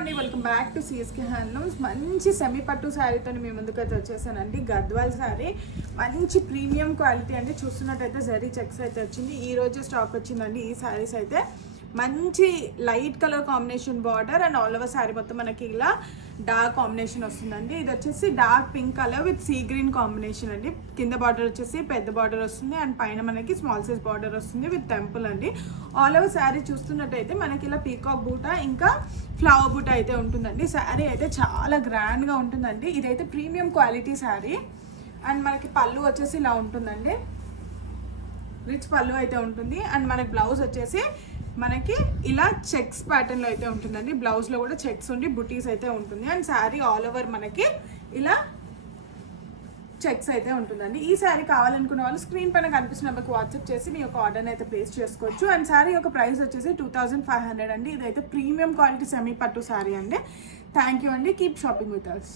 అండి, welcome back to CSK handlooms. మంచి semi పట్టు శారీతో మీ ముందుకైతే వచ్చేసానండి. గద్వాల్ శారీ మంచి ప్రీమియం క్వాలిటీ అండి. చూస్తున్నట్టయితే జరీ చెక్స్ అయితే వచ్చింది. ఈ రోజు స్టాక్ వచ్చిందండి. ఈ శారీస్ అయితే మంచి light colour combination border and all over sari మొత్తం మనకి ఇలా డార్క్ కాంబినేషన్ వస్తుందండి. ఇది వచ్చేసి dark pink colour with sea green combination అండి. కింద బార్డర్ వచ్చేసి పెద్ద బార్డర్ వస్తుంది అండ్ పైన మనకి స్మాల్ సైజ్ బార్డర్ వస్తుంది విత్ టెంపుల్ అండి. ఆల్ ఓవర్ శారీ చూస్తున్నట్టయితే మనకి ఇలా పీకాక్ బూట ఇంకా ఫ్లవర్ బూట అయితే ఉంటుందండి. శారీ అయితే చాలా గ్రాండ్గా ఉంటుందండి. ఇదైతే ప్రీమియం క్వాలిటీ శారీ అండ్ మనకి పళ్ళు వచ్చేసి ఇలా ఉంటుందండి. రిచ్ పళ్ళు అయితే ఉంటుంది అండ్ మనకి బ్లౌజ్ వచ్చేసి మనకి ఇలా చెక్స్ ప్యాటర్న్లో అయితే ఉంటుందండి. బ్లౌజ్లో కూడా చెక్స్ ఉండి బుటీస్ అయితే ఉంటుంది అండ్ శారీ ఆల్ ఓవర్ మనకి ఇలా చెక్స్ అయితే ఉంటుందండి. ఈ శారీ కావాలనుకున్న వాళ్ళు స్క్రీన్ పైన కనిపిస్తున్న నెంబర్కి వాట్సాప్ చేసి మీ యొక్క ఆర్డర్ని అయితే ప్లేస్ చేసుకోవచ్చు. అండ్ శారీ యొక్క ప్రైస్ వచ్చేసి 2500 అండి. ఇదైతే ప్రీమియం క్వాలిటీ సెమీ పట్టు శారీ అండి. థ్యాంక్ యూ అండి. Keep shopping with us.